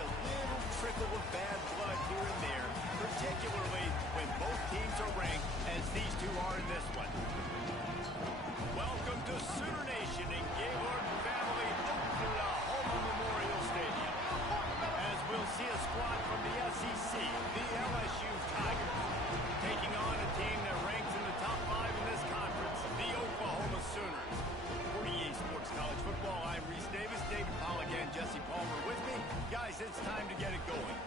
a little trickle of bad blood here and there, particularly when both teams are ranked as these two are in this one. Welcome to Sooner Nation and Gaylord family Oklahoma Memorial Stadium. As we'll see a squad from the SEC, the LSU Tigers, taking on a team that ranks in the top 5 in this conference, the Oklahoma Sooners. For EA Sports College Football, I'm Reese Davis, David Pollack, and Jesse Palmer with me. Guys, it's time to get it going.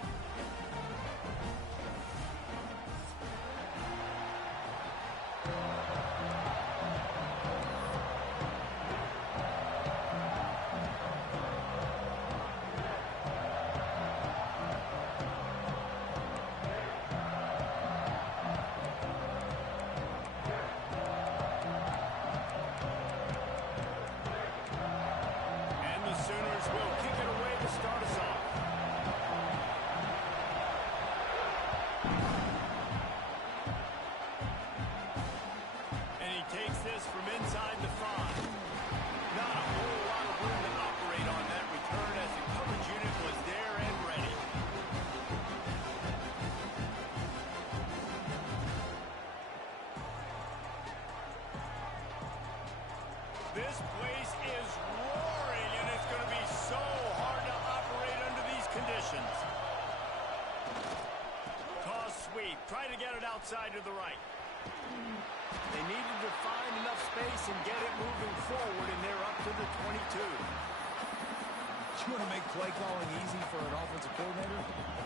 This place is roaring, and it's going to be so hard to operate under these conditions. Toss sweep. Try to get it outside to the right. They needed to find enough space and get it moving forward, and they're up to the 22. You want to make play calling easy for an offensive coordinator?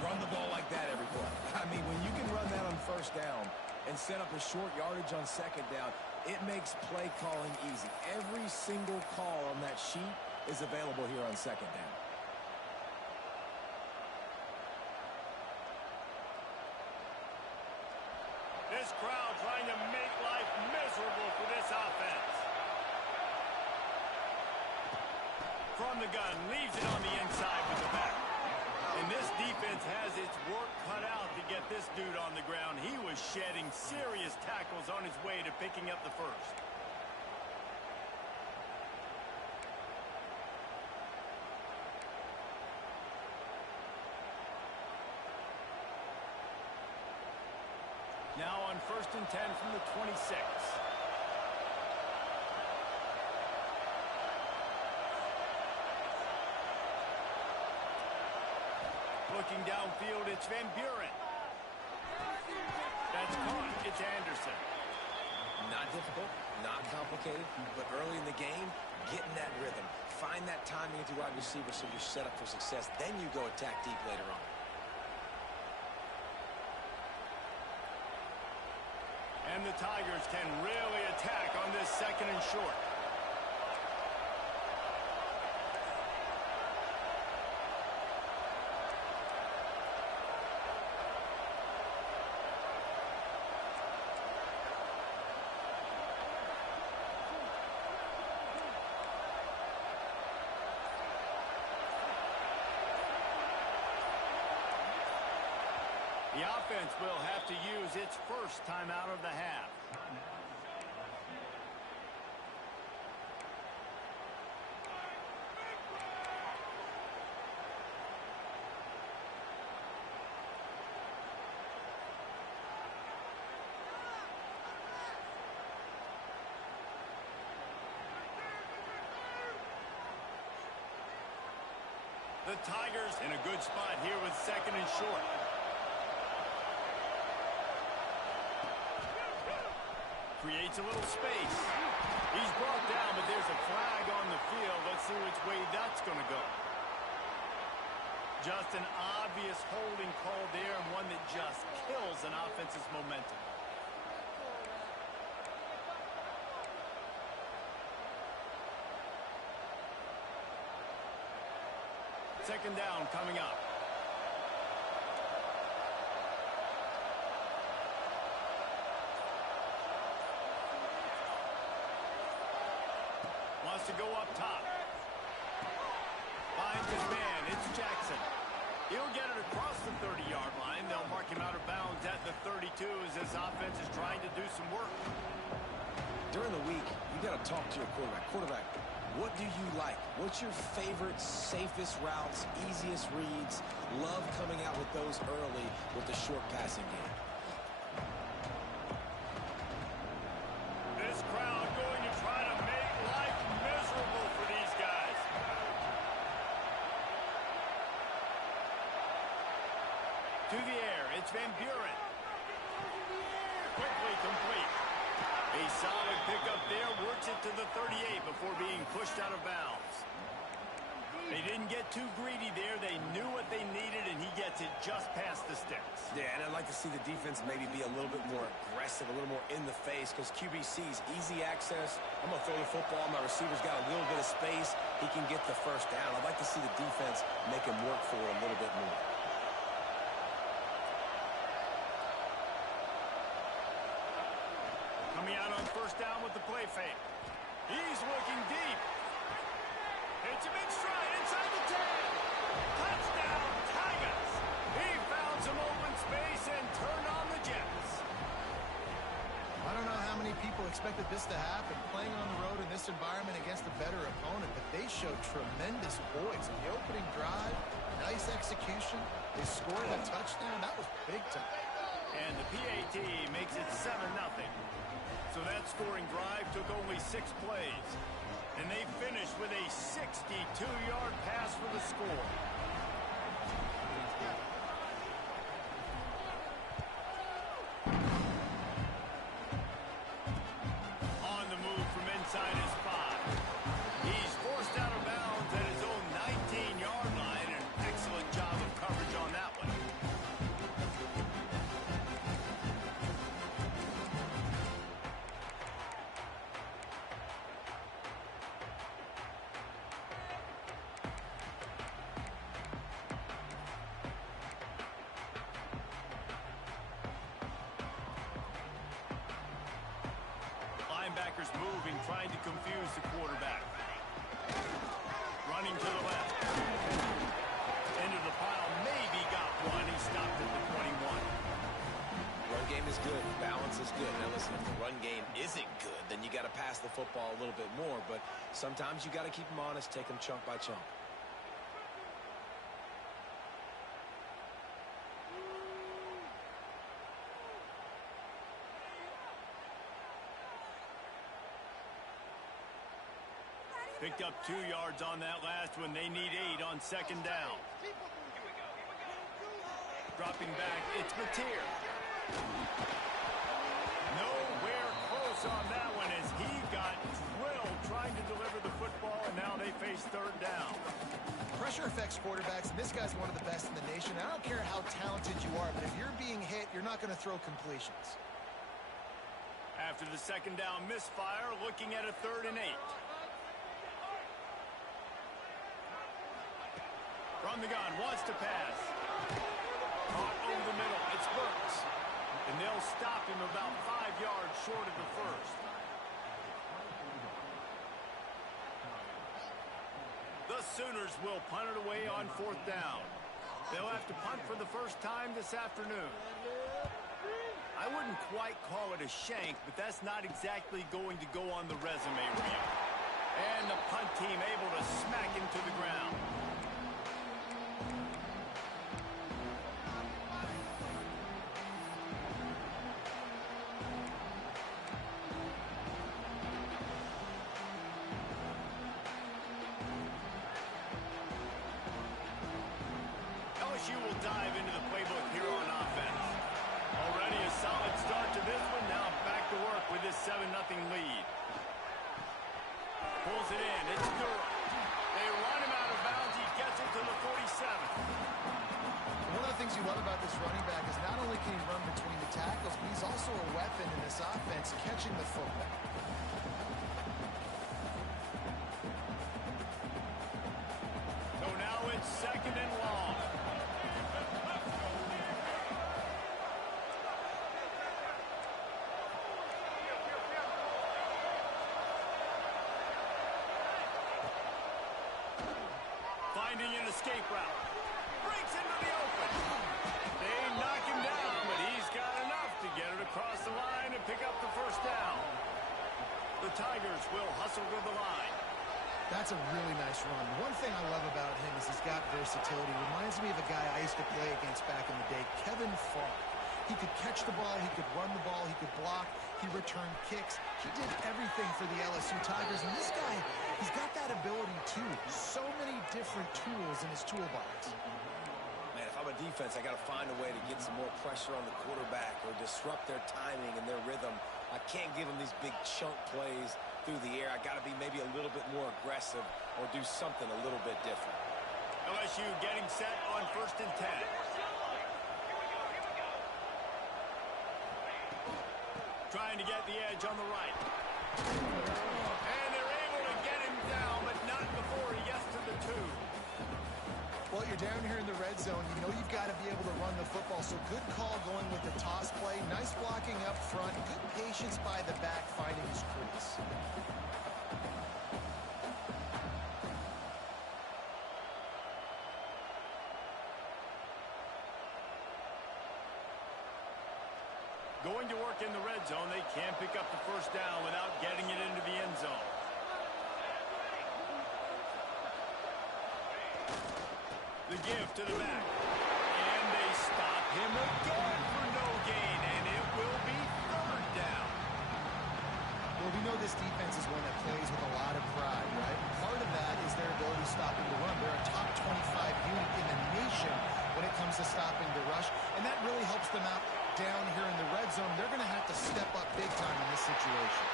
Run the ball like that every play. I mean, when you can run that on first down and set up a short yardage on second down, it makes play calling easy. Every single call on that sheet is available here on second down. This crowd trying to make life miserable for this offense. From the gun, leaves it on the inside with the back. And this defense has its work cut out to get this dude on the ground. He was shedding serious tackles on his way to picking up the first. Now on 1st and 10 from the 26. Looking downfield, it's Van Buren. That's caught. It's Anderson. Not difficult, not complicated, but early in the game, getting that rhythm. Find that timing with your wide receiver so you're set up for success. Then you go attack deep later on. And the Tigers can really attack on this 2nd and short. The offense will have to use its first timeout of the half. The Tigers in a good spot here with 2nd and short. Creates a little space. He's brought down, but there's a flag on the field. Let's see which way that's going to go. Just an obvious holding call there, and one that just kills an offense's momentum. Second down coming up. Wants to go up top. Finds his man. It's Jackson. He'll get it across the 30-yard line. They'll mark him out of bounds at the 32 as this offense is trying to do some work. During the week, you got to talk to your quarterback. Quarterback, What do you like? What's your favorite, safest routes, easiest reads? Love coming out with those early with the short passing game. This crowd going to try to make life miserable for these guys. To the air, it's Van Buren. Quickly complete. A solid pickup there, works it to the 38 before being pushed out of bounds. They didn't get too greedy there. They knew what they needed, and he gets it just past the sticks. Yeah, and I'd like to see the defense maybe be a little bit more aggressive, a little more in the face, because QBC's easy access. I'm going to throw the football. My receiver's got a little bit of space. He can get the first down. I'd like to see the defense make him work for it a little bit more. Coming out on first down with the play fake. He's looking deep. It's a big stride inside the 10. Touchdown, Tigers. He found some open space and turned on the Jets. I don't know how many people expected this to happen, playing on the road in this environment against a better opponent, but they showed tremendous poise. In the opening drive, nice execution. They scored a touchdown. That was big time. And the PAT makes it 7-0. So that scoring drive took only 6 plays. And they finished with a 62-yard pass for the score. On the move from inside his 5. He's forced out of bounds at his own 19-yard line. An excellent job of coverage on that one. Linebackers moving, trying to confuse the quarterback. Running to the left. Into the pile, maybe got one. He stopped at the 21. Run game is good. Balance is good. Now listen, if the run game isn't good, then you got to pass the football a little bit more. But sometimes you got to keep them honest, take them chunk by chunk. Picked up 2 yards on that last one. They need 8 on second down. Dropping back, it's Mateer. Nowhere close on that one as he got drilled trying to deliver the football, and now they face third down. Pressure affects quarterbacks, and this guy's one of the best in the nation. I don't care how talented you are, but if you're being hit, you're not going to throw completions. After the second down misfire, looking at a 3rd and 8. From the gun, wants to pass. Caught over the middle. It's Burks. And they'll stop him about 5 yards short of the first. The Sooners will punt it away on 4th down. They'll have to punt for the first time this afternoon. I wouldn't quite call it a shank, but that's not exactly going to go on the resume reel. And the punt team able to smack him to the ground. LSU will dive into the playbook here on offense. Already a solid start to this one. Now back to work with this 7-0 lead. Pulls it in. It's Durham. They run him out of bounds. He gets it to the 47. One of the things you love about this running back is not only can he run between the tackles, but he's also a weapon in this offense, catching the football. So now it's 2nd and long. Finding an escape route. Breaks into the open. They knock him down, but he's got enough to get it across the line and pick up the first down. The Tigers will hustle to the line. That's a really nice run. One thing I love about him is he's got versatility. Reminds me of a guy I used to play against back in the day, Kevin Falk. He could catch the ball, he could run the ball, he could block, he returned kicks. He did everything for the LSU Tigers, and this guy, he's got that ability too. So many different tools in his toolbox. Man, if I'm a defense, I got to find a way to get some more pressure on the quarterback or disrupt their timing and their rhythm. I can't give them these big chunk plays through the air. I got to be maybe a little bit more aggressive or do something a little bit different. LSU getting set on 1st and 10. Trying to get the edge on the right. And they're able to get him down, but not before he gets to the 2. Well, you're down here in the red zone. You know you've got to be able to run the football, so good call going with the toss play. Nice blocking up front. Good patience by the back finding his crease. Going to work in the red zone. They can't pick up the 1st down without getting it into the end zone. The give to the back. And they stop him again for no gain, and it will be 3rd down. Well, we know this defense is one that plays with a lot of pride, right? Part of that is their ability stopping the run. They're a top 25 unit in the nation when it comes to stopping the rush, and that really helps them out down here in the red zone. They're going to have to step up big time in this situation.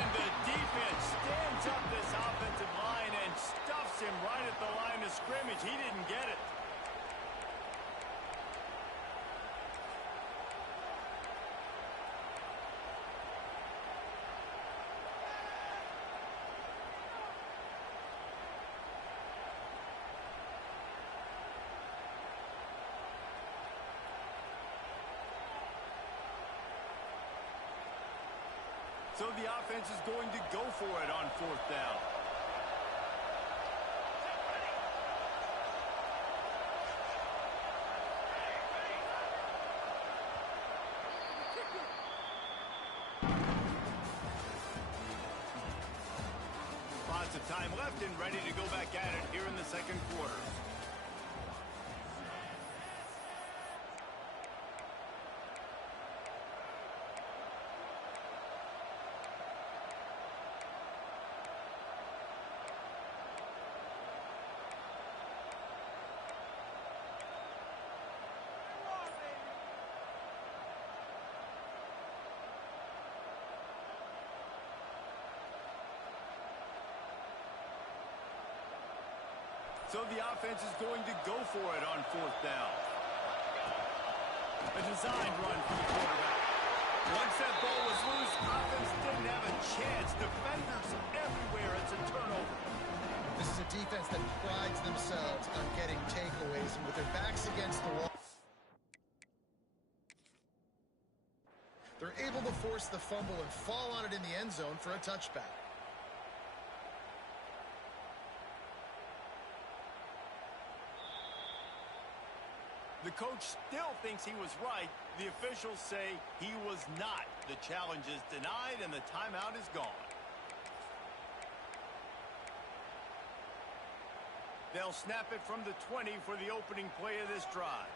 And the defense stands up this offensive line and stuffs him right at the line of scrimmage. He didn't get it. So the offense is going to go for it on 4th down. Lots of time left and ready to go back at it here in the 2nd quarter. So the offense is going to go for it on 4th down. A designed run for the quarterback. Once that ball was loose, offense didn't have a chance. Defenders everywhere. It's a turnover. This is a defense that prides themselves on getting takeaways, and with their backs against the wall, they're able to force the fumble and fall on it in the end zone for a touchback. The coach still thinks he was right. The officials say he was not. The challenge is denied and the timeout is gone. They'll snap it from the 20 for the opening play of this drive.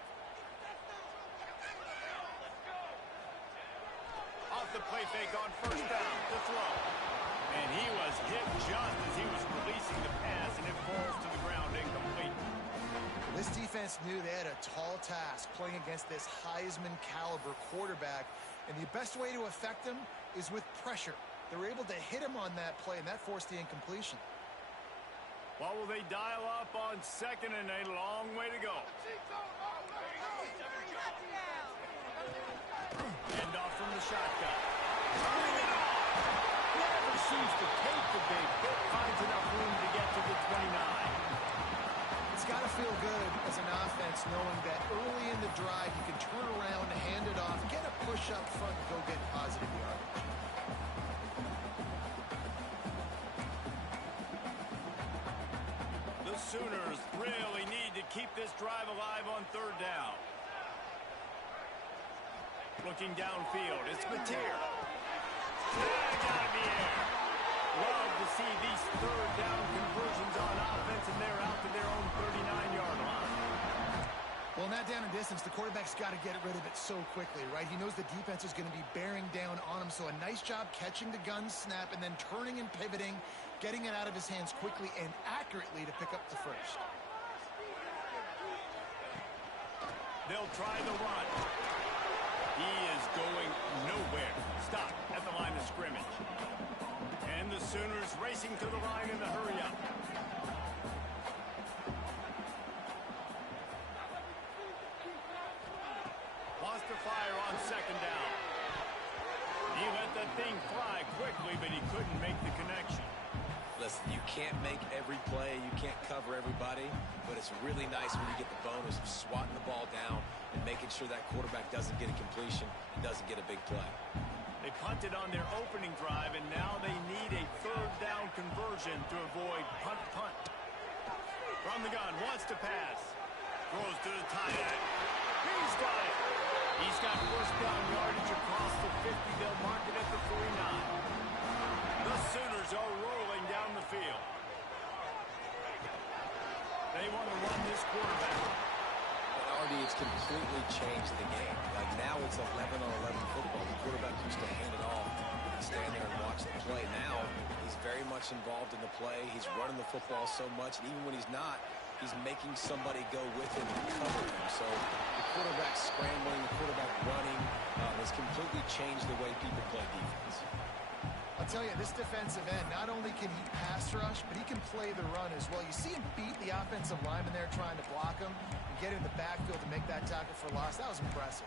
Off the play fake on 1st down to throw. And he was hit just as he was releasing the pass, and it falls to the ground incomplete. This defense knew they had a tall task playing against this Heisman caliber quarterback, and the best way to affect him is with pressure. They were able to hit him on that play, and that forced the incompletion. Well, will they dial up on 2nd and a long way to go? Hand off from the shotgun. Never seems to take the big hit, finds enough room to get to the 29. It's got to feel good as an offense knowing that early in the drive you can turn around, hand it off, get a push up front, and go get positive yardage. The Sooners really need to keep this drive alive on 3rd down. Looking downfield, it's Mateer. Got to be air. Love to see these third down conversions on offense, and they're out to their own 39-yard line. Well, in that down and distance, the quarterback's got to get rid of it so quickly, right? He knows the defense is going to be bearing down on him, so a nice job catching the gun snap and then turning and pivoting, getting it out of his hands quickly and accurately to pick up the first. They'll try the run. He is going nowhere. Stop at the line of scrimmage. And the Sooners racing to the line in the hurry-up. Wants to fire on second down. He let that thing fly quickly, but he couldn't make the connection. Listen, you can't make every play, you can't cover everybody, but it's really nice when you get the bonus of swatting the ball down and making sure that quarterback doesn't get a completion and doesn't get a big play. They punted on their opening drive, and now they need a third down conversion to avoid punt. From the gun, wants to pass. Throws to the tight end. He's got it. He's got first down yardage across the 50. They'll mark it at the 49. The Sooners are rolling down the field. They want to run this quarterback. And it's completely changed the game. Like now it's 11-on-11 football. The quarterback used to hand it off and stand there and watch the play. Now he's very much involved in the play. He's running the football so much, and even when he's not, he's making somebody go with him and cover him. So the quarterback scrambling, the quarterback running has completely changed the way people play defense. I'll tell you, this defensive end, not only can he pass rush, but he can play the run as well. You see him beat the offensive lineman there trying to block him and get in the backfield to make that tackle for loss. That was impressive.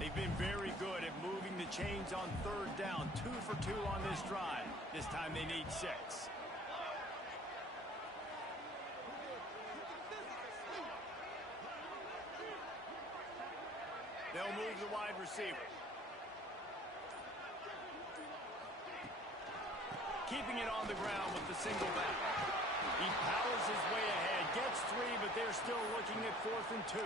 They've been very good at moving the chains on third down. 2 for 2 on this drive. This time they need 6. They'll move the wide receiver. Keeping it on the ground with the single back. He powers his way ahead. Gets 3, but they're still looking at 4th and 2.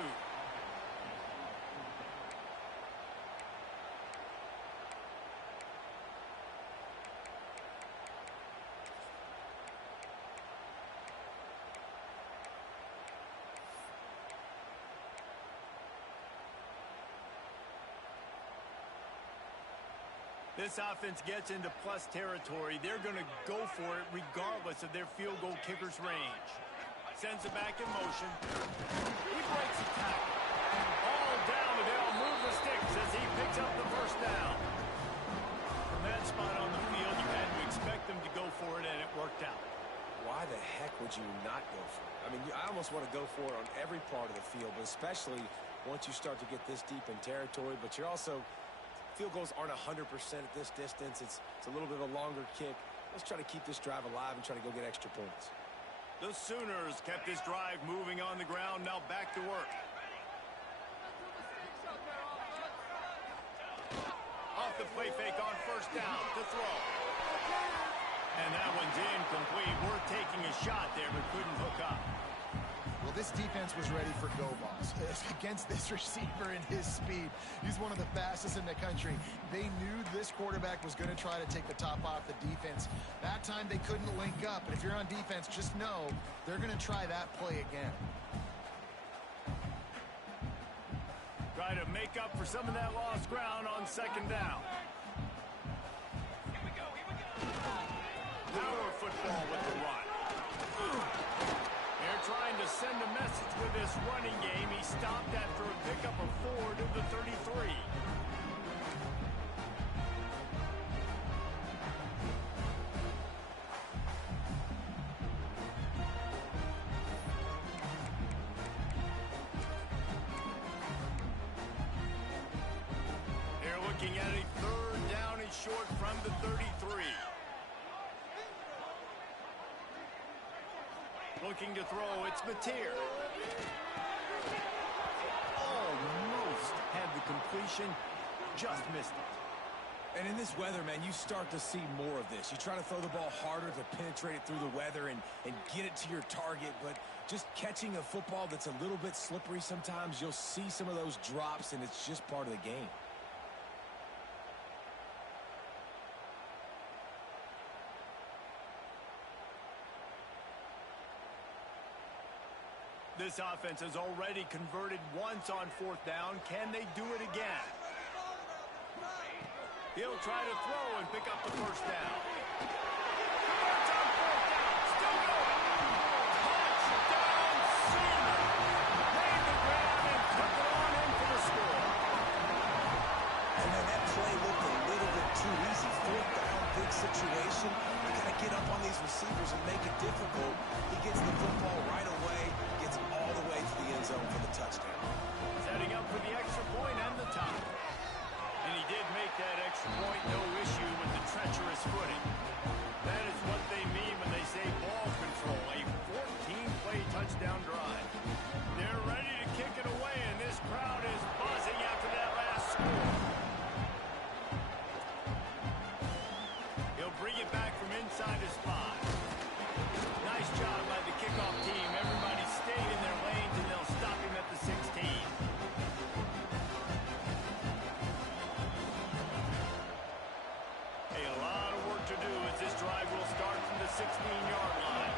This offense gets into plus territory. They're going to go for it regardless of their field goal kicker's range. Sends it back in motion. He breaks the tackle. All down, and they'll move the sticks as he picks up the first down. From that spot on the field, you had to expect them to go for it, and it worked out. Why the heck would you not go for it? I mean, I almost want to go for it on every part of the field, but especially once you start to get this deep in territory. But you're also... Field goals aren't 100% at this distance. It's a little bit of a longer kick. Let's try to keep this drive alive and try to go get extra points. The Sooners kept this drive moving on the ground. Now back to work. Off the play fake on first down to throw. And that one's incomplete. Worth taking a shot there, but couldn't hook up. Well, this defense was ready for go balls against this receiver and his speed. He's one of the fastest in the country. They knew this quarterback was going to try to take the top off the defense. That time they couldn't link up. And if you're on defense, just know they're going to try that play again. Try to make up for some of that lost ground on second down. Power football with the run. Trying to send a message with this running game. He stopped after a pickup of 4 to the 33. They're looking at a third down and short from the 33. Looking to throw, it's Mateer. Almost had the completion, just missed it. And in this weather, man, you start to see more of this. You try to throw the ball harder to penetrate it through the weather and get it to your target, but just catching a football that's a little bit slippery sometimes, you'll see some of those drops, and it's just part of the game. This offense has already converted once on 4th down. Can they do it again? He'll try to throw and pick up the 1st down. It's on 4th down. Still going. Touchdown, Seaman. Made the grab and took it on in for the score. And then that play looked a little bit too easy. 4th down, big situation. You got to get up on these receivers and make it difficult. He gets the football right away, gets all the way to the end zone for the touchdown. Setting up for the extra point and the tie. And he did make that extra point, no issue with the treacherous footing. That is what they mean when they say ball control, a 14-play touchdown drive. They're ready to kick it away, and this crowd is buzzing after that last score. He'll bring it back from inside his 5. Nice job by the kickoff team. Everybody stayed in their lanes, and they'll stop him at the 16. A lot of work to do as this drive will start from the 16-yard line.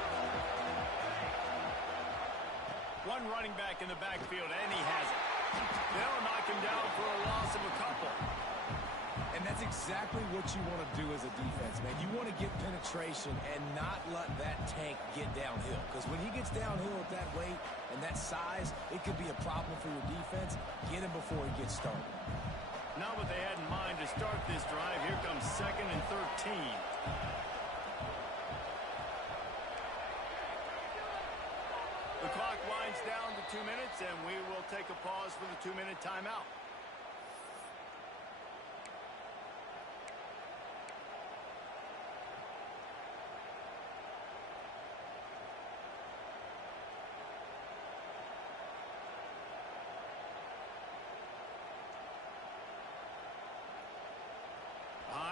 One running back in the backfield, and he has it. They'll knock him down for a loss of a couple. And that's exactly what you want to do as a defense, man. You want to get penetration and not let that tank get downhill. Because when he gets downhill at that weight and that size, it could be a problem for your defense. Get him before he gets started. Not what they had in mind to start this drive. Here comes 2nd and 13. The clock winds down to 2 minutes, and we will take a pause for the 2-minute timeout.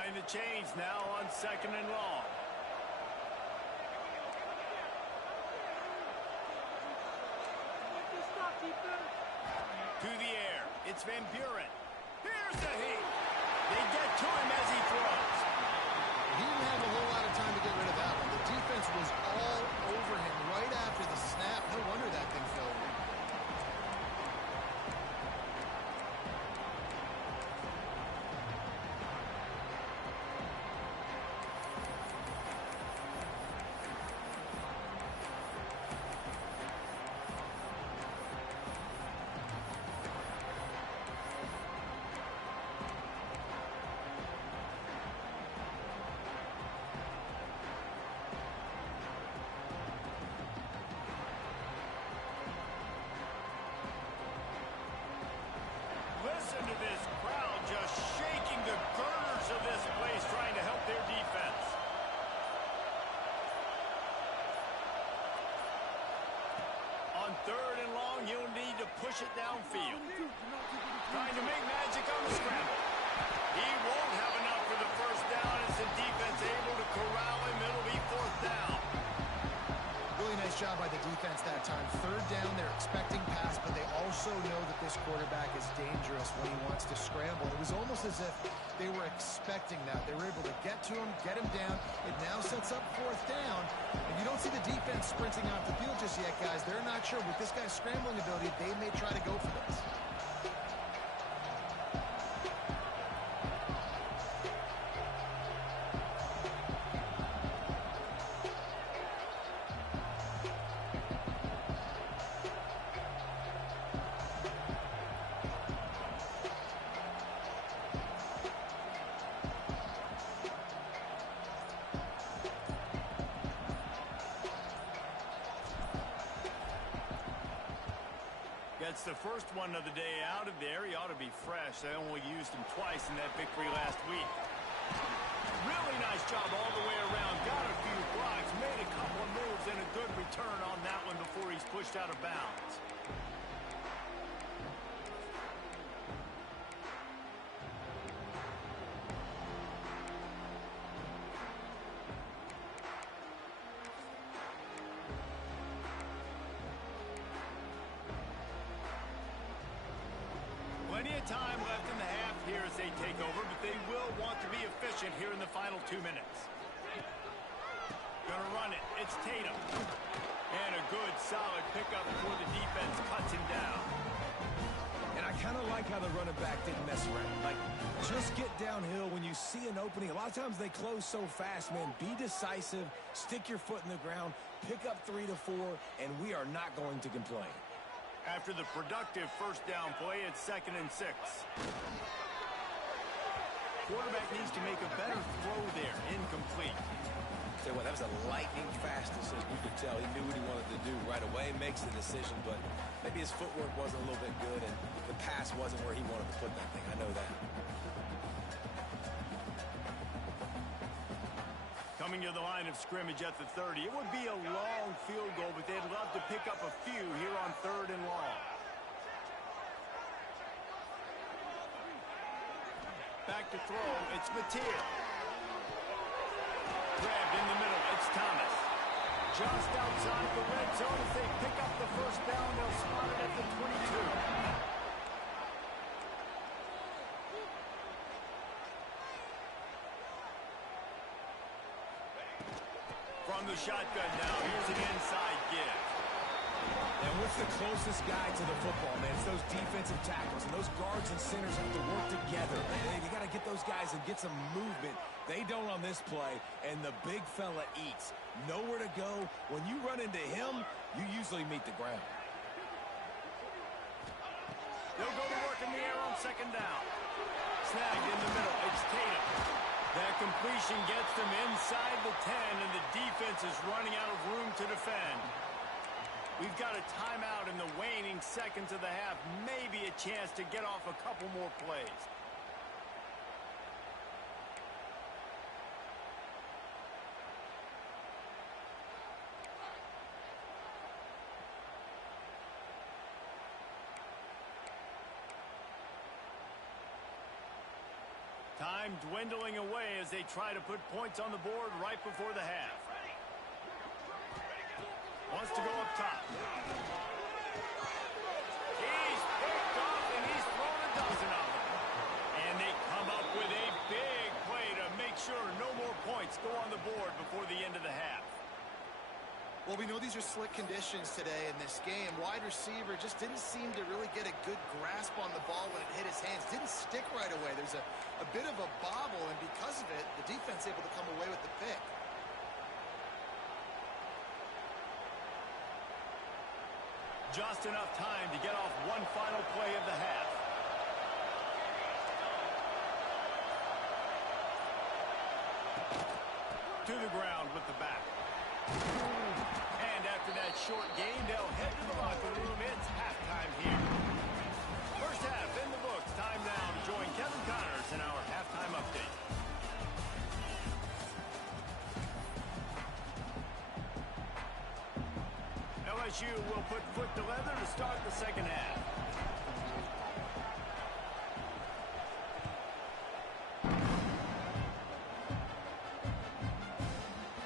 Behind the chains now on 2nd and long. To the air. It's Van Buren. Here's the heat. They get to him as he throws. He didn't have a whole lot of time to get rid of that one. The defense was all over him right after the snap. No wonder that thing fell. Listen to this crowd just shaking the girders of this place, trying to help their defense. On 3rd and long, you'll need to push it downfield. Trying to make magic on the scramble. He won't have enough for the 1st down as the defense able to corral him. It'll be 4th down. Really nice job by the defense that time. 3rd down, they're expecting pass, but they also know that this quarterback is dangerous when he wants to scramble. It was almost as if they were expecting that. They were able to get to him, get him down. It now sets up 4th down, and you don't see the defense sprinting off the field just yet, guys. They're not sure. With this guy's scrambling ability, they may try to go for this. Gets the first one of the day out of there. He ought to be fresh. They only used him twice in that victory last week. Really nice job all the way around. Got a few blocks, made a couple of moves, and a good return on that one before he's pushed out of bounds. may take over, but they will want to be efficient here in the final 2 minutes. Gonna run it. It's Tatum. And a good, solid pickup before the defense cuts him down. And I kind of like how the running back didn't mess around. Like, just get downhill when you see an opening. A lot of times they close so fast, man. Be decisive, stick your foot in the ground, pick up 3 to 4, and we are not going to complain. After the productive first down play, it's 2nd and 6. Quarterback needs to make a better throw there. Incomplete. Tell you what, that was a lightning-fast decision. You could tell he knew what he wanted to do right away, makes the decision, but maybe his footwork wasn't a little bit good, and the pass wasn't where he wanted to put that thing. I know that. Coming to the line of scrimmage at the 30. It would be a long field goal, but they'd love to pick up a few here on 3rd and long. Back to throw. It's Mateer. Grabbed in the middle. It's Thomas. Just outside the red zone. As they pick up the first down, they'll spot it at the 22. From the shotgun now, here's an inside give. And what's the closest guy to the football, man? It's those defensive tackles, and those guards and centers have to work together. You got to get those guys and get some movement. They don't on this play, and the big fella eats. Nowhere to go. When you run into him, you usually meet the ground. They'll go to work in the air on 2nd down. Snagged in the middle. It's Tatum. That completion gets them inside the 10, and the defense is running out of room to defend. We've got a timeout in the waning seconds of the half. Maybe a chance to get off a couple more plays. Time dwindling away as they try to put points on the board right before the half. Wants to go up top. He's picked off and he's thrown a dozen of them. And they come up with a big play to make sure no more points go on the board before the end of the half. Well, we know these are slick conditions today in this game. Wide receiver just didn't seem to really get a good grasp on the ball when it hit his hands. Didn't stick right away. There's a bit of a bobble, and because of it, the defense able to come away with the pick. Just enough time to get off one final play of the half. To the ground with the back. And after that short gain, they'll head to the locker room. It's halftime here. First half in the books. Time now to join Kevin Connors in our halftime update. LSU will put foot to leather to start the second half.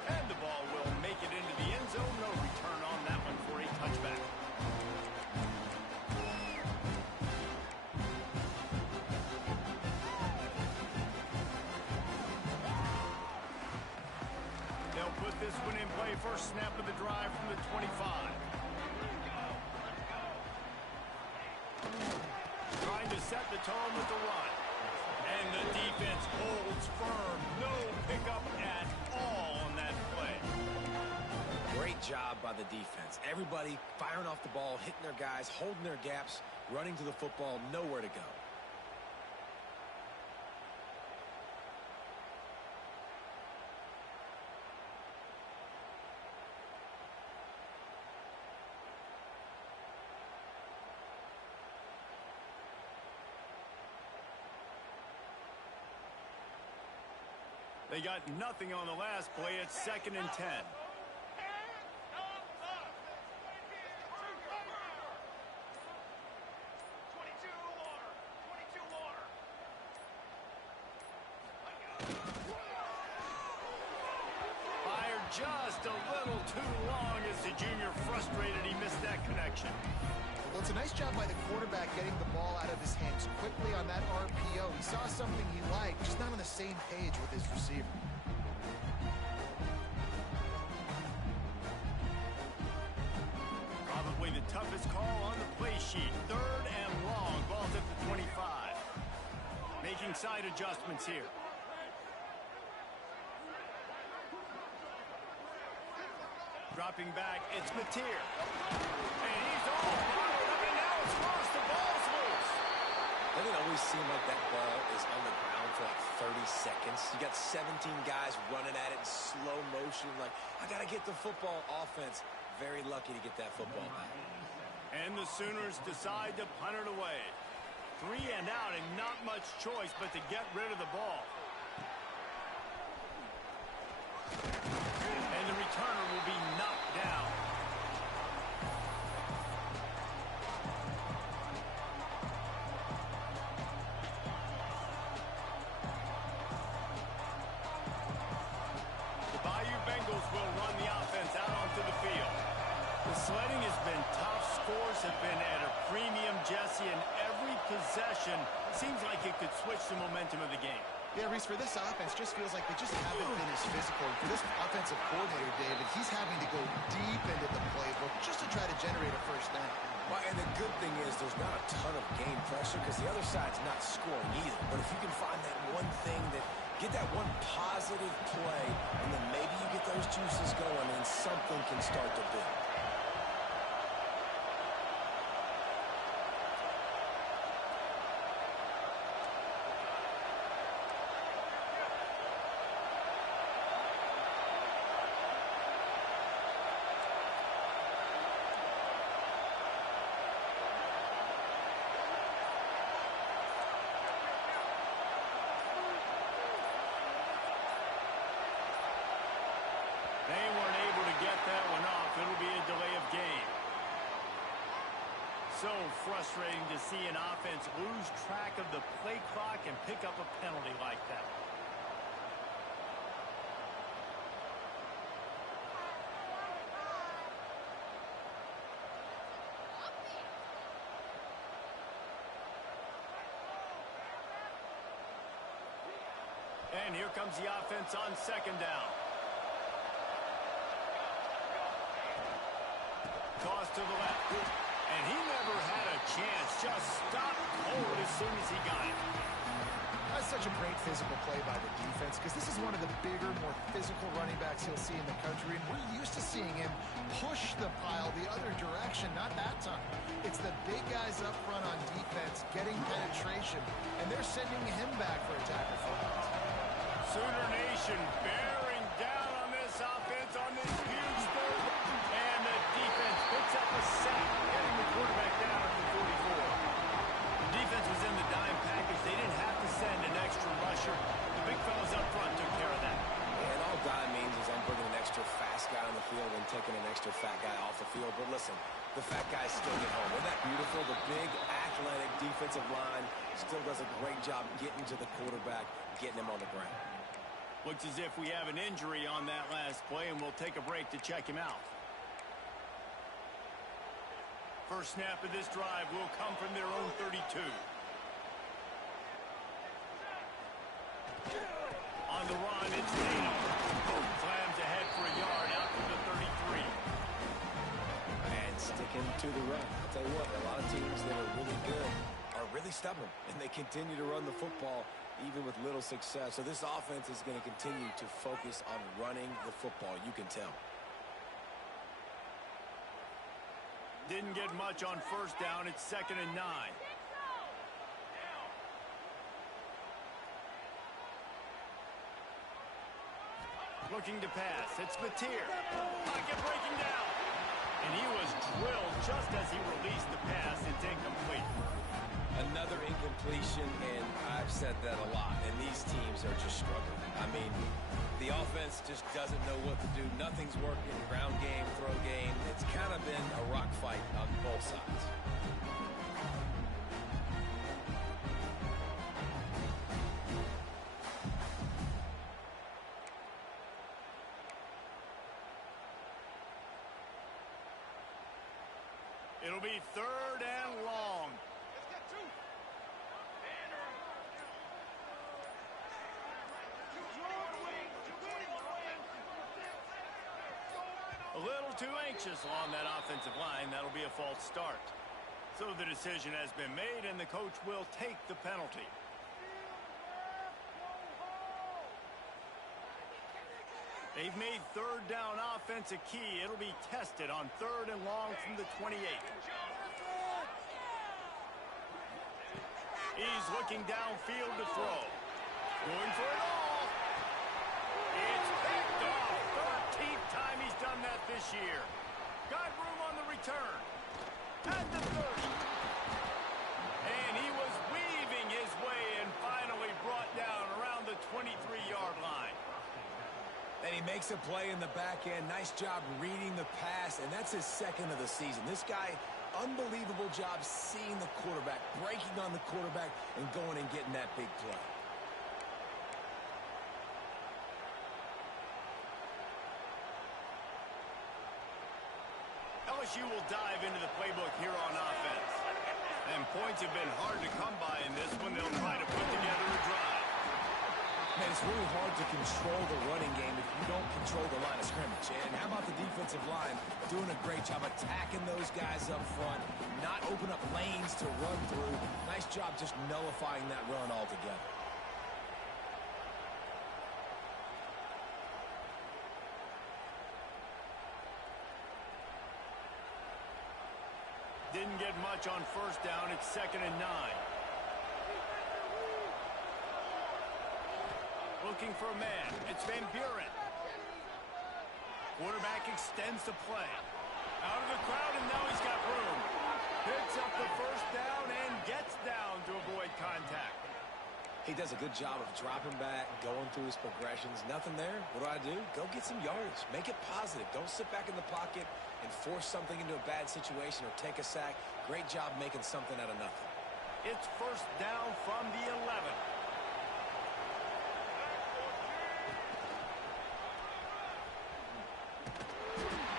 And the ball will make it into the end zone. No return on that one for a touchback. They'll put this one in play. First snap of the drive from the 25. Trying to set the tone with the run. And the defense holds firm. No pickup at all on that play. Great job by the defense. Everybody firing off the ball, hitting their guys, holding their gaps, running to the football, nowhere to go. They got nothing on the last play. It's 2nd and 10. Fired just a little too long as the junior frustrated he missed that connection. Well, it's a nice job by the quarterback getting the ball out of his hands quickly on that RPO. He saw something he liked, just not on the same page with his receiver. Probably the toughest call on the play sheet. 3rd and long. Ball's at the 25. Making side adjustments here. Dropping back, it's Mateer. And he's all bottled. I mean, now it's lost. The ball's loose. Doesn't it always seem like that ball is on the ground for like 30 seconds? You got 17 guys running at it in slow motion. Like, I got to get the football. Offense, very lucky to get that football back. And the Sooners decide to punt it away. 3 and out and not much choice but to get rid of the ball. And the returner will be knocked down. The Bayou Bengals will run the offense out onto the field. The sledding has been tough. Scores have been at a premium, Jesse, and every possession seems like it could switch the momentum of the game. Yeah, Reese, for this offense, just feels like they just haven't been as physical. For this offensive coordinator, David, he's having to go deep into the playbook just to try to generate a first down. Well, and the good thing is there's not a ton of game pressure because the other side's not scoring either. But if you can find that one thing that get that one positive play, and then maybe you get those juices going and something can start to build. They weren't able to get that one off. It'll be a delay of game. So frustrating to see an offense lose track of the play clock and pick up a penalty like that. And here comes the offense on 2nd down. Toss to the left. And he never had a chance. Just stopped cold as soon as he got it. That's such a great physical play by the defense because this is one of the bigger, more physical running backs you'll see in the country. And we're used to seeing him push the pile the other direction. Not that time. It's the big guys up front on defense getting penetration. And they're sending him back for a tackle for loss. Sooner Nation bearing down on this offense on this huge 3rd. And the defense picks up a sack, getting the quarterback down at the 44. The defense was in the dime package. They didn't have to send an extra rusher. The big fellas up front took care of that. And all dime means is I'm bringing an extra fast guy on the field and taking an extra fat guy off the field. But listen, the fat guys still get home. Isn't that beautiful? The big, athletic defensive line still does a great job getting to the quarterback, getting him on the ground. Looks as if we have an injury on that last play, and we'll take a break to check him out. First snap of this drive will come from their own 32. On the run, it's Tatum. Slams ahead for a yard out to the 33. And sticking to the run. I'll tell you what, a lot of teams that are really good are really stubborn, and they continue to run the football even with little success. So this offense is going to continue to focus on running the football. You can tell. Didn't get much on 1st down. It's 2nd and 9. Looking to pass. It's Mateer. Pocket breaking down. And he was drilled just as he released the pass. It's incomplete. Another incompletion, and I've said that a lot, and these teams are just struggling. I mean, the offense just doesn't know what to do. Nothing's working. Ground game, throw game. It's kind of been a rock fight on both sides. It'll be 3rd and long. A little too anxious along that offensive line. That'll be a false start. So the decision has been made, and the coach will take the penalty. They've made 3rd down offense a key. It'll be tested on 3rd and long from the 28. He's looking downfield to throw. Going for it all. It's picked off. 13th time he's done that this year. Got room on the return. At the 30. And he was weaving his way and finally brought down around the 23-yard line. And he makes a play in the back end. Nice job reading the pass, and that's his 2nd of the season. This guy, unbelievable job seeing the quarterback, breaking on the quarterback, and going and getting that big play. LSU will dive into the playbook here on offense. And points have been hard to come by in this one. They'll try to put together a drive. Man, it's really hard to control the running game if you don't control the line of scrimmage. And how about the defensive line doing a great job attacking those guys up front, not open up lanes to run through. Nice job just nullifying that run altogether. Didn't get much on 1st down. It's 2nd and 9. Looking for a man. It's Van Buren. Quarterback extends the play. Out of the crowd, and now he's got room. Picks up the 1st down and gets down to avoid contact. He does a good job of dropping back, going through his progressions. Nothing there. What do? Go get some yardage. Make it positive. Don't sit back in the pocket and force something into a bad situation or take a sack. Great job making something out of nothing. It's 1st down from the 11.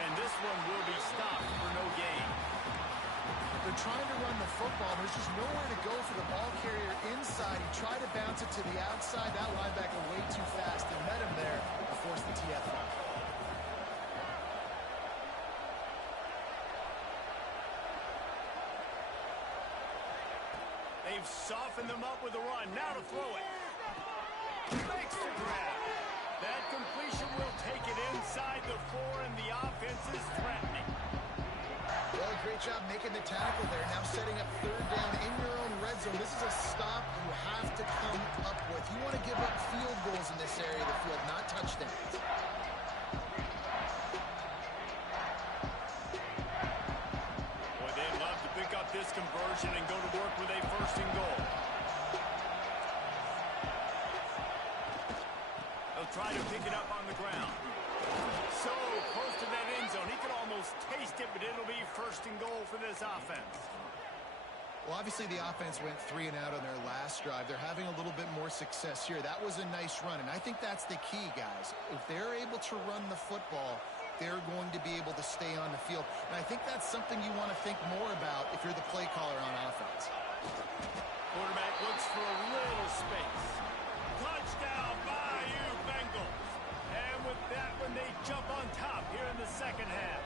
And this one will be stopped for no gain. They're trying to run the football. There's just nowhere to go for the ball carrier inside. He tried to bounce it to the outside. That linebacker way too fast and met him there to force the TFL. They've softened them up with a run. Now to throw it. Makes the grab. That completion will take it inside the 4, and the offense is threatening. Well, great job making the tackle there. Now setting up 3rd down in your own red zone. This is a stop you have to come up with. You want to give up field goals in this area of the field, not touchdowns. Boy, they'd love to pick up this conversion and go to work with a 1st and goal. They'll try to pick it up on the ground. So close to that end zone. He could almost taste it, but it'll be 1st and goal for this offense. Well, obviously the offense went 3 and out on their last drive. They're having a little bit more success here. That was a nice run, and I think that's the key, guys. If they're able to run the football, they're going to be able to stay on the field. And I think that's something you want to think more about if you're the play caller on offense. Quarterback looks for a little space. Touchdown, Bayou Bengals. And with that one, they jump on top here in the 2nd half.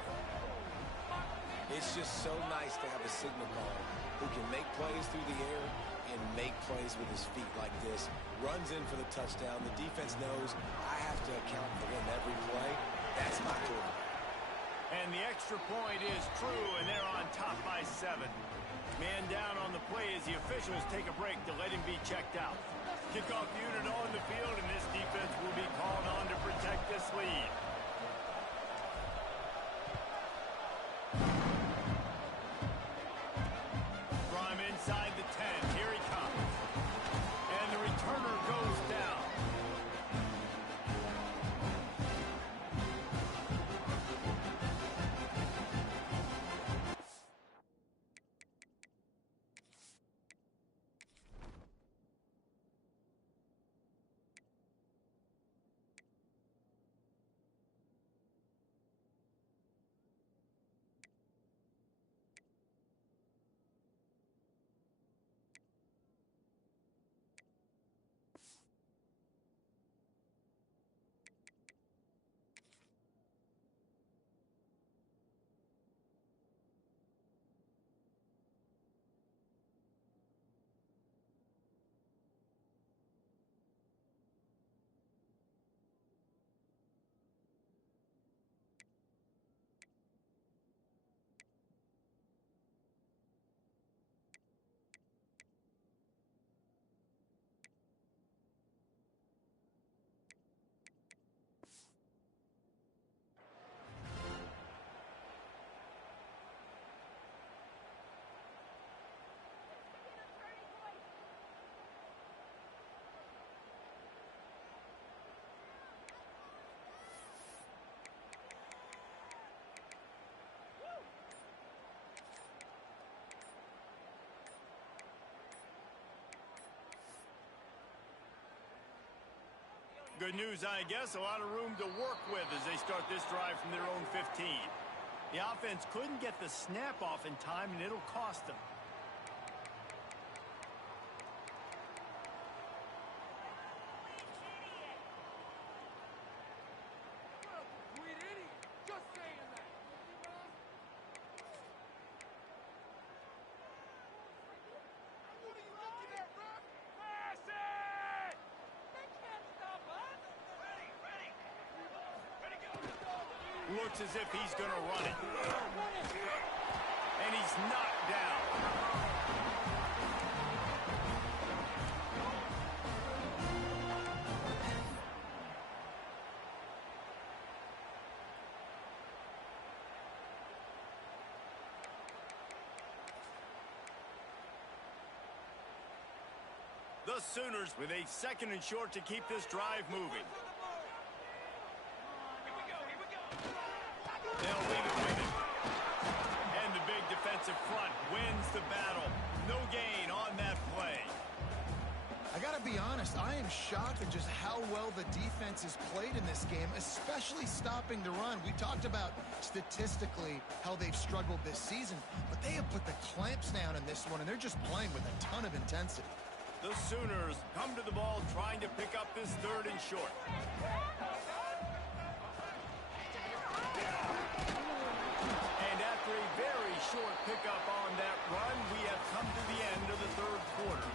It's just so nice to have a signal caller who can make plays through the air and make plays with his feet like this. Runs in for the touchdown. The defense knows I have to account for him every play. That's my quarterback. And the extra point is true, and they're on top by 7. Man down on the play as the officials take a break to let him be checked out. Kickoff unit on the field, and this defense will be called on to protect this lead. From inside the 10, here he comes. And the returner goes down. Good news, I guess. A lot of room to work with as they start this drive from their own 15. The offense couldn't get the snap off in time, and it'll cost them. Looks as if he's going to run it. And he's knocked down. The Sooners with a 2nd and short to keep this drive moving. They'll leave it with it. And the big defensive front wins the battle. No gain on that play. I got to be honest, I am shocked at just how well the defense has played in this game, especially stopping the run. We talked about statistically how they've struggled this season, but they have put the clamps down in this one, and they're just playing with a ton of intensity. The Sooners come to the ball trying to pick up this 3rd and short. And after a very short pickup on that run, we have come to the end of the 3rd quarter.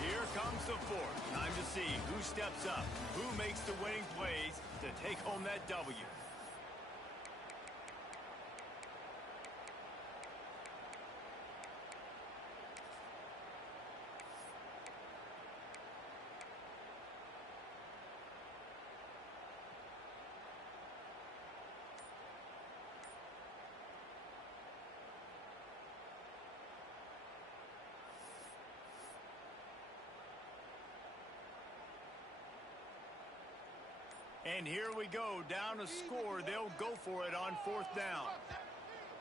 Here comes the 4th. Time to see who steps up, who makes the winning plays to take home that W. And here we go, down a score. They'll go for it on 4th down.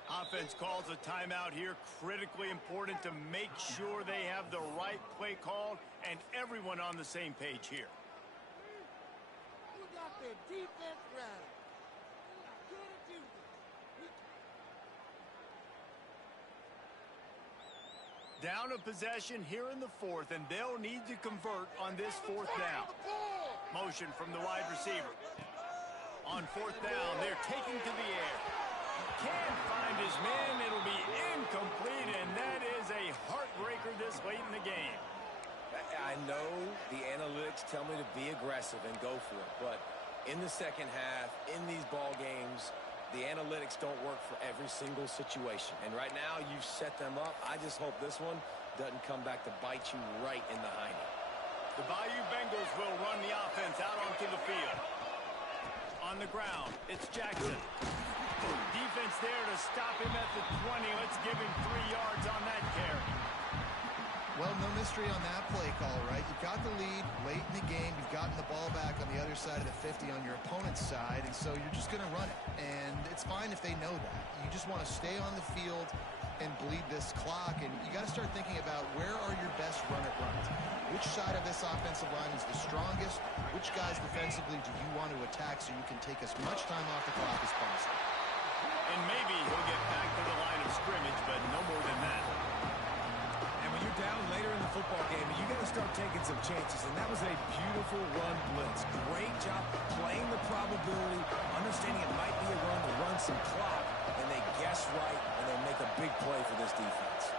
Offense calls a timeout here, critically important to make sure they have the right play called and everyone on the same page here. You got the defense right. You got good to do this. Down a possession here in the 4th, and they'll need to convert on this 4th down. Motion from the wide receiver. On 4th down, they're taking to the air. Can't find his man. It'll be incomplete, and that is a heartbreaker this late in the game. I know the analytics tell me to be aggressive and go for it, but in the second half, in these ball games, the analytics don't work for every single situation. And right now, you've set them up. I just hope this one doesn't come back to bite you right in the hiney. The Bayou Bengals will run the offense out onto the field. On the ground, it's Jackson. Defense there to stop him at the 20. Let's give him 3 yards on that carry. Well, no mystery on that play call, right? You've got the lead late in the game. You've gotten the ball back on the other side of the 50 on your opponent's side, and so you're just going to run it. And it's fine if they know that. You just want to stay on the field and bleed this clock, and you got to start thinking about where are your best run-it-runs. Which side of this offensive line is the strongest? Which guys defensively do you want to attack so you can take as much time off the clock as possible? And maybe he'll get back to the line of scrimmage, but no more than that. And when you're down later in the football game, you got to start taking some chances, and that was a beautiful run blitz. Great job playing the probability, understanding it might be a run to run some clock, and they guess right, and they make a big play for this defense.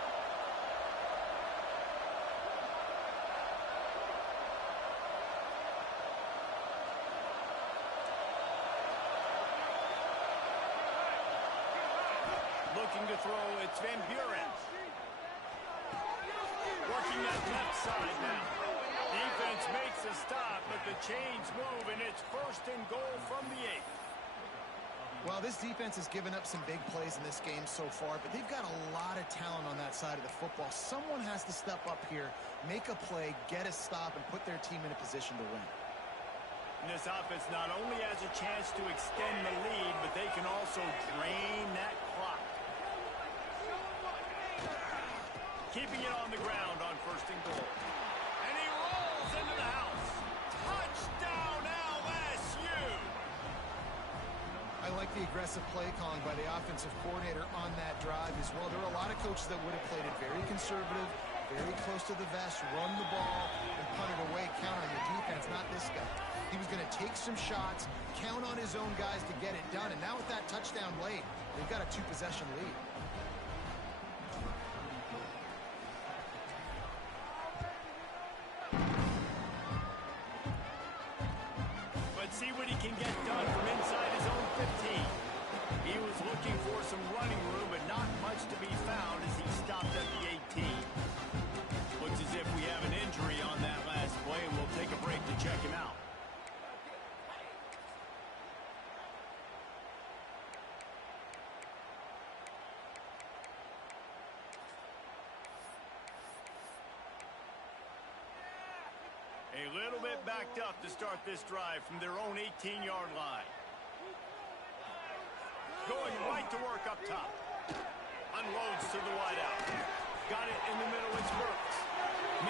Looking to throw, it's Van Buren. Working that left side now. Defense makes a stop, but the chains move, and it's 1st and goal from the 8. Well, this defense has given up some big plays in this game so far, but they've got a lot of talent on that side of the football. Someone has to step up here, make a play, get a stop, and put their team in a position to win. And this offense not only has a chance to extend the lead, but they can also drain that clock. Keeping it on the ground on 1st and goal. And he rolls into the house. Touchdown! like the aggressive play calling by the offensive coordinator on that drive as well. There are a lot of coaches that would have played it very conservative, very close to the vest, run the ball, and punt it away, count on your defense, not this guy. He was going to take some shots, count on his own guys to get it done, and now with that touchdown late, they've got a 2-possession lead. See what he can get done from inside his own 15. He was looking for some running room, but not much to be found as he stopped at the 18. Looks as if we have an injury on that last play, and we'll take a break to check him out. A little bit backed up to start this drive from their own 18-yard line. Going right to work up top. Unloads to the wideout. Got it in the middle, it's Brooks.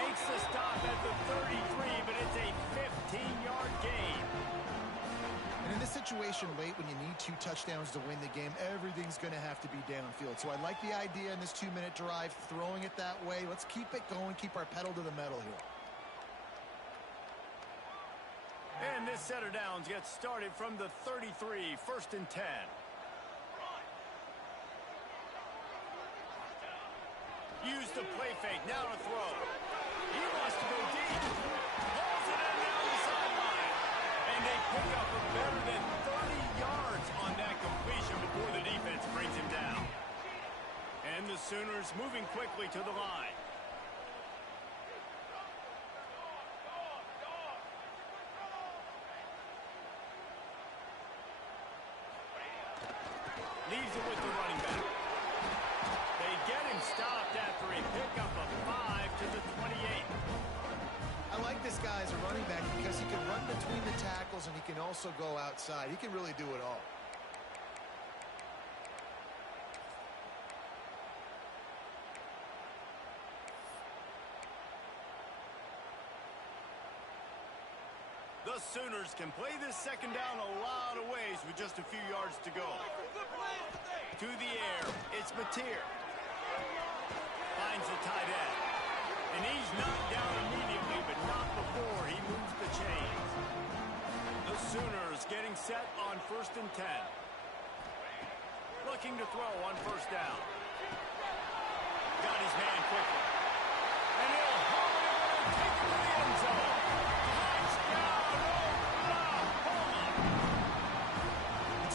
Makes the stop at the 33, but it's a 15-yard gain. And in this situation late when you need 2 touchdowns to win the game, everything's going to have to be downfield. So I like the idea in this 2-minute drive, throwing it that way. Let's keep it going, keep our pedal to the metal here. And this set of downs gets started from the 33, 1st and 10. Use the play fake, now to throw. He wants to go deep. Pulls it in down the sideline. And they pick up a better than 30 yards on that completion before the defense brings him down. And the Sooners moving quickly to the line. Leaves it with the running back. They get him stopped after a pickup of 5 to the 28. I like this guy as a running back because he can run between the tackles and he can also go outside. He can really do it all. The Sooners can play this second down a lot of ways with just a few yards to go. To the air, it's Mateer. Finds the tight end. And he's knocked down immediately, but not before he moves the chains. The Sooners getting set on 1st and 10. Looking to throw on 1st down. Got his man quickly. And he'll hold it and take it to the end zone.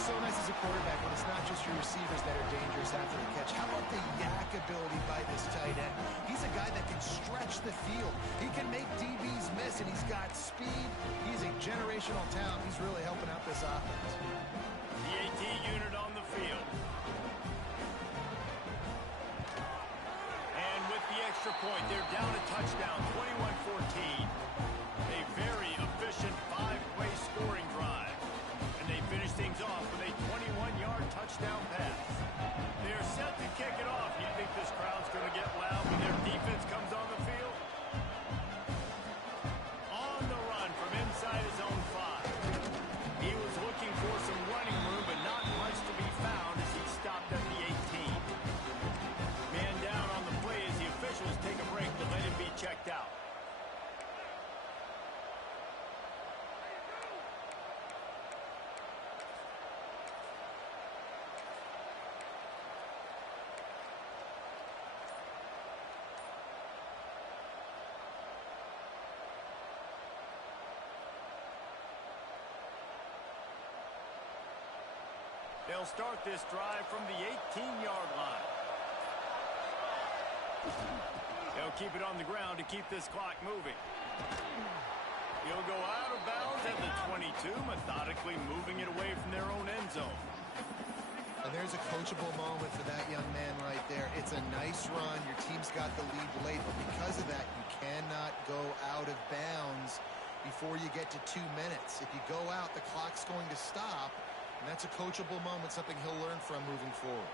So nice as a quarterback when it's not just your receivers that are dangerous after the catch. How about the yak ability by this tight end? He's a guy that can stretch the field. He can make DBs miss, and he's got speed. He's a generational talent. He's really helping out this offense. The AT unit on the field. And with the extra point, they're down a touchdown, 21-14. A very efficient 5-play scoring drive. And they finish things off with a 21-yard touchdown pass. They're set to kick it off. You think this crowd's going to get loud when their defense comes on the field? On the run from inside his own 5. He was looking for some running room, but not much to be found as he stopped at the 18. Man down on the play as the officials take a break to let him be checked out. They'll start this drive from the 18-yard line. They'll keep it on the ground to keep this clock moving. He'll go out of bounds at the 22, methodically moving it away from their own end zone. And there's a coachable moment for that young man right there. It's a nice run. Your team's got the lead late, but because of that, you cannot go out of bounds before you get to 2 minutes. If you go out, the clock's going to stop. And that's a coachable moment, something he'll learn from moving forward.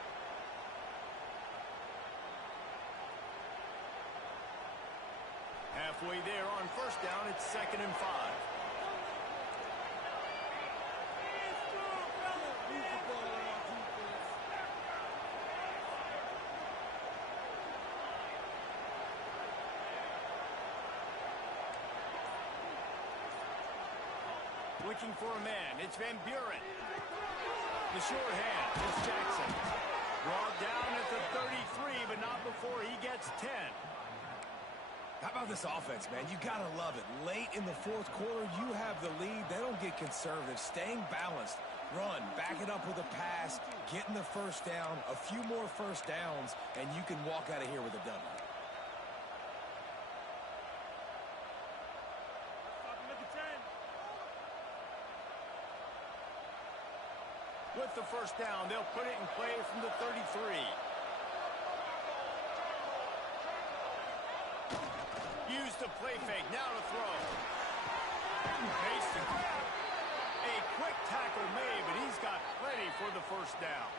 Halfway there on 1st down, it's 2nd and 5. looking for a man. It's Van Buren. The short hand. It's Jackson. Brought down at the 33, but not before he gets 10. How about this offense, man? You got to love it. Late in the fourth quarter, you have the lead. They don't get conservative. Staying balanced. Run, back it up with a pass, getting the first down, a few more first downs, and you can walk out of here with a W. With the first down, they'll put it in play from the 33. Use the play fake, now to throw. Face the grab. A quick tackle made, but he's got plenty for the first down.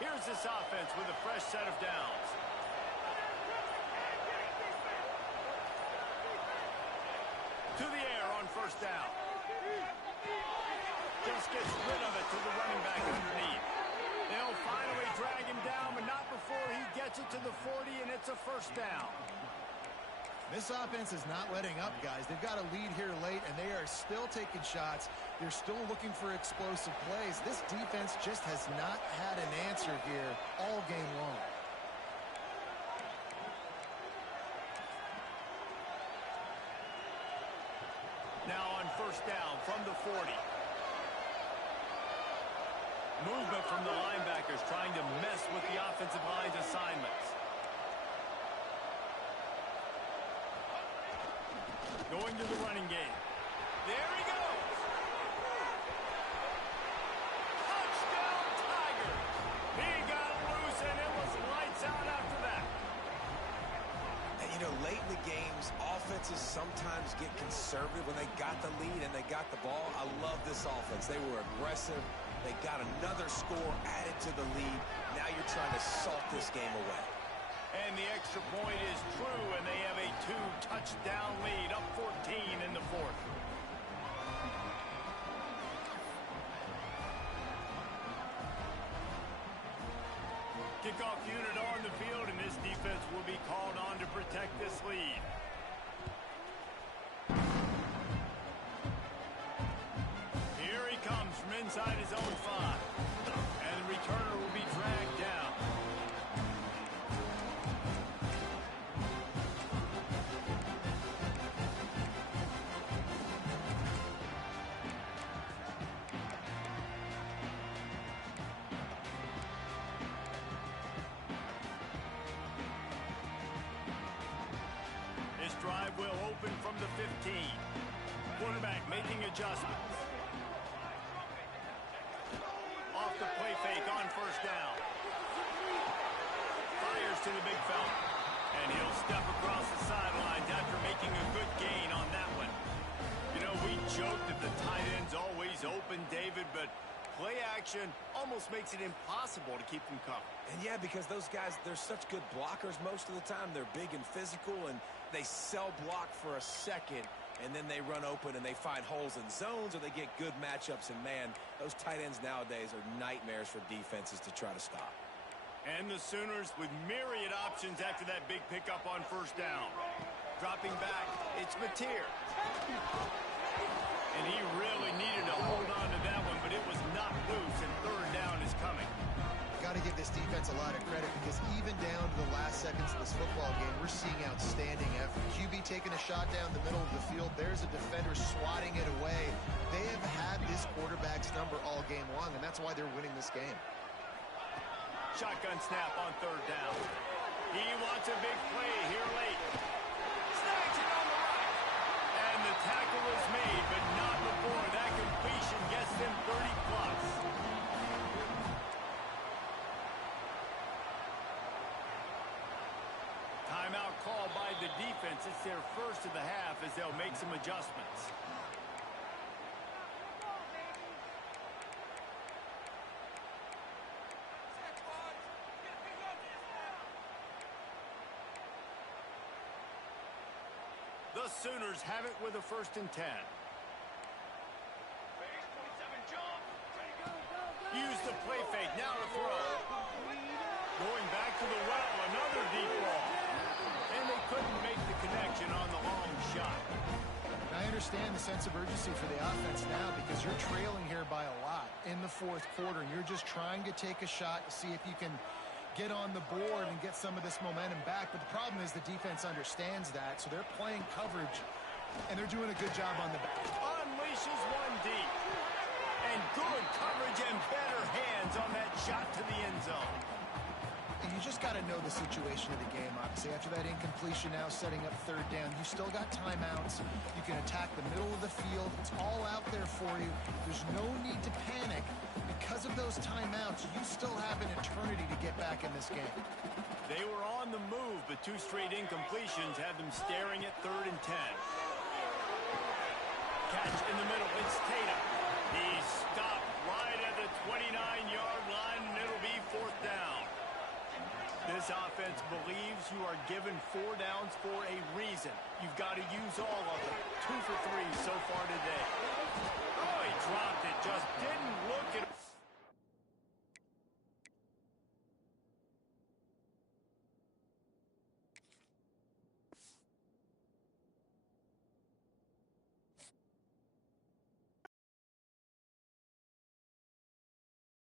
Here's this offense with a fresh set of downs. To the air on first down. Just gets rid of it to the running back underneath. They'll finally drag him down, but not before he gets it to the 40, and it's a first down. This offense is not letting up, guys. They've got a lead here late, and they are still taking shots. They're still looking for explosive plays. This defense just has not had an answer here all game long. Now on first down from the 40. Movement from the linebackers trying to mess with the offensive line's assignments. Going to the running game. There he goes. Touchdown, Tigers. He got loose, and it was lights out after that. And, you know, late in the games, offenses sometimes get conservative when they got the lead and they got the ball. I love this offense. They were aggressive. They got another score added to the lead. Now you're trying to salt this game away. And the extra point is true, and they have a 2-touchdown lead, up 14 in the fourth. Kickoff unit on the field, and this defense will be called on to protect this lead. Here he comes from inside his own 5. And the returner will be dragged down. This drive will open from the 15. Quarterback making adjustments. Off the play fake on first down. Fires to the big fella. And he'll step across the sidelines after making a good gain on that one. You know, we joked that the tight end's always open, David, but play action almost makes it impossible to keep them covered. And yeah, because those guys, they're such good blockers most of the time. They're big and physical, and they sell block for a second, and then they run open and they find holes in zones, or they get good matchups. And, man, those tight ends nowadays are nightmares for defenses to try to stop. And the Sooners with myriad options after that big pickup on first down. Dropping back, it's Mateer. And he really needed to hold on to that one, but it was not loose, and third down is coming. Got to give this defense a lot of credit, because even down to the last seconds of this football game, we're seeing outstanding effort. QB taking a shot down the middle of the field. There's a defender swatting it away. They have had this quarterback's number all game long, and that's why they're winning this game. Shotgun snap on third down. He wants a big play here late. Snags it on the right. And the tackle is made, but not before that completion gets them 30-plus. Timeout called by the defense. It's their first of the half as they'll make some adjustments. The Sooners have it with a 1st and 10. Now to throw. Going back to the well, another deep ball. And they couldn't make the connection on the long shot. I understand the sense of urgency for the offense now because you're trailing here by a lot in the fourth quarter, and you're just trying to take a shot to see if you can get on the board and get some of this momentum back. But the problem is the defense understands that, so they're playing coverage, and they're doing a good job on the back. Unleashes one deep. And good coverage and better hands on that shot to the end zone. And you just got to know the situation of the game, obviously. After that incompletion now setting up third down, you still got timeouts. You can attack the middle of the field. It's all out there for you. There's no need to panic. Because of those timeouts, you still have an eternity to get back in this game. They were on the move, but two straight incompletions had them staring at 3rd and 10. Catch in the middle. It's Tatum. He's stopped right at the 29-yard line, and it'll be 4th down. This offense believes you are given 4 downs for a reason. You've got to use all of them. 2 for 3 so far today. Oh, he dropped it. Just didn't look